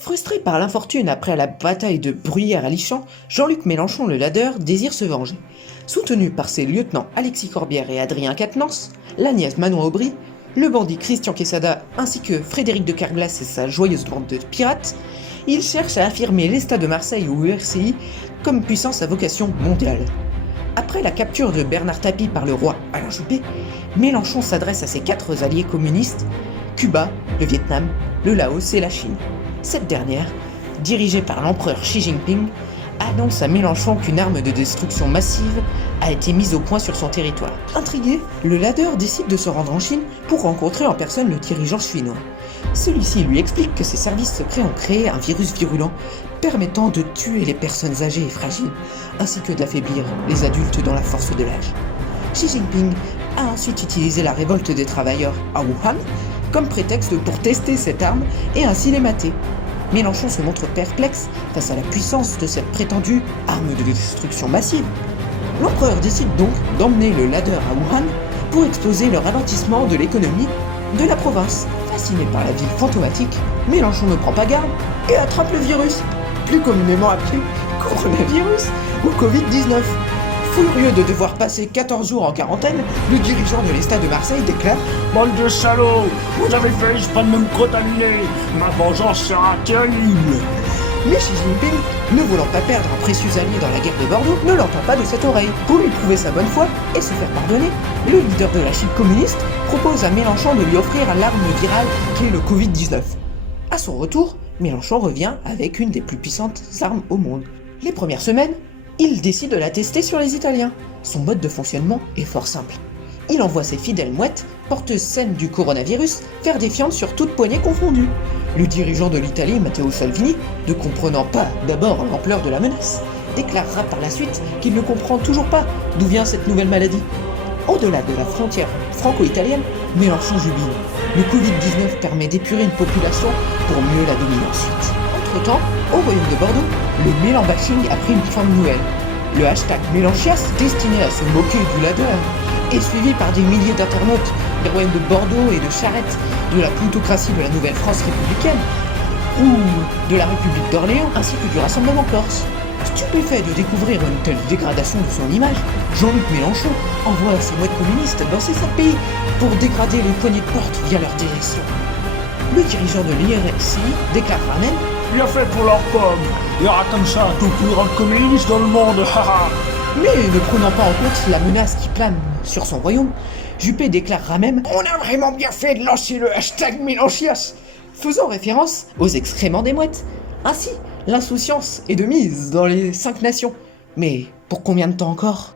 Frustré par l'infortune après la bataille de Bruyères à Lichamp, Jean-Luc Mélenchon le ladeur désire se venger. Soutenu par ses lieutenants Alexis Corbière et Adrien Quatennens, la nièce Manon Aubry, le bandit Christian Quesada ainsi que Frédéric de Kerglas et sa joyeuse bande de pirates, il cherche à affirmer l'État de Marseille ou URCI comme puissance à vocation mondiale. Après la capture de Bernard Tapie par le roi Alain Juppé, Mélenchon s'adresse à ses 4 alliés communistes, Cuba, le Vietnam, le Laos et la Chine. Cette dernière, dirigée par l'empereur Xi Jinping, annonce à Mélenchon qu'une arme de destruction massive a été mise au point sur son territoire. Intrigué, le ladeur décide de se rendre en Chine pour rencontrer en personne le dirigeant chinois. Celui-ci lui explique que ses services secrets ont créé un virus virulent permettant de tuer les personnes âgées et fragiles, ainsi que d'affaiblir les adultes dans la force de l'âge. Xi Jinping a ensuite utilisé la révolte des travailleurs à Wuhan comme prétexte pour tester cette arme et ainsi les mater. Mélenchon se montre perplexe face à la puissance de cette prétendue arme de destruction massive. L'empereur décide donc d'emmener le ladeur à Wuhan pour exposer le ralentissement de l'économie de la province. Fasciné par la ville fantomatique, Mélenchon ne prend pas garde et attrape le virus, plus communément appelé coronavirus ou Covid-19. Furieux de devoir passer 14 jours en quarantaine, le dirigeant de l'État de Marseille déclare « Bande de salauds, vous avez fait exprès de me contaminer, ma vengeance sera terrible !» Mais Xi Jinping, ne voulant pas perdre un précieux allié dans la guerre de Bordeaux, ne l'entend pas de cette oreille. Pour lui prouver sa bonne foi et se faire pardonner, le leader de la Chine communiste propose à Mélenchon de lui offrir l'arme virale qui est le Covid-19. À son retour, Mélenchon revient avec une des plus puissantes armes au monde. Les premières semaines, il décide de la tester sur les Italiens. Son mode de fonctionnement est fort simple. Il envoie ses fidèles mouettes, porteuses saines du coronavirus, faire des fientes sur toute poignée confondue. Le dirigeant de l'Italie, Matteo Salvini, ne comprenant pas d'abord l'ampleur de la menace, déclarera par la suite qu'il ne comprend toujours pas d'où vient cette nouvelle maladie. Au-delà de la frontière franco-italienne, Mélenchon jubile. Le Covid-19 permet d'épurer une population pour mieux la dominer ensuite. Entre-temps, au royaume de Bordeaux, le Mélenbashing a pris une forme nouvelle. Le hashtag Mélenchias, destiné à se moquer du ladeur, est suivi par des milliers d'internautes des royaumes de Bordeaux et de Charette, de la plutocratie de la Nouvelle-France républicaine, ou de la République d'Orléans, ainsi que du Rassemblement Corse. Stupéfait de découvrir une telle dégradation de son image, Jean-Luc Mélenchon envoie ses mouettes communistes dans ces 7 pays pour dégrader les poignées de porte via leur direction. Le dirigeant de l'IRCI déclarera même « Bien fait pour leur pomme, il y aura comme ça tout plus grand communiste dans le monde, haha !» Mais ne prenant pas en compte la menace qui plane sur son royaume, Juppé déclarera même « On a vraiment bien fait de lancer le hashtag Mélenchias !» faisant référence aux excréments des mouettes. Ainsi, l'insouciance est de mise dans les 5 nations. Mais pour combien de temps encore ?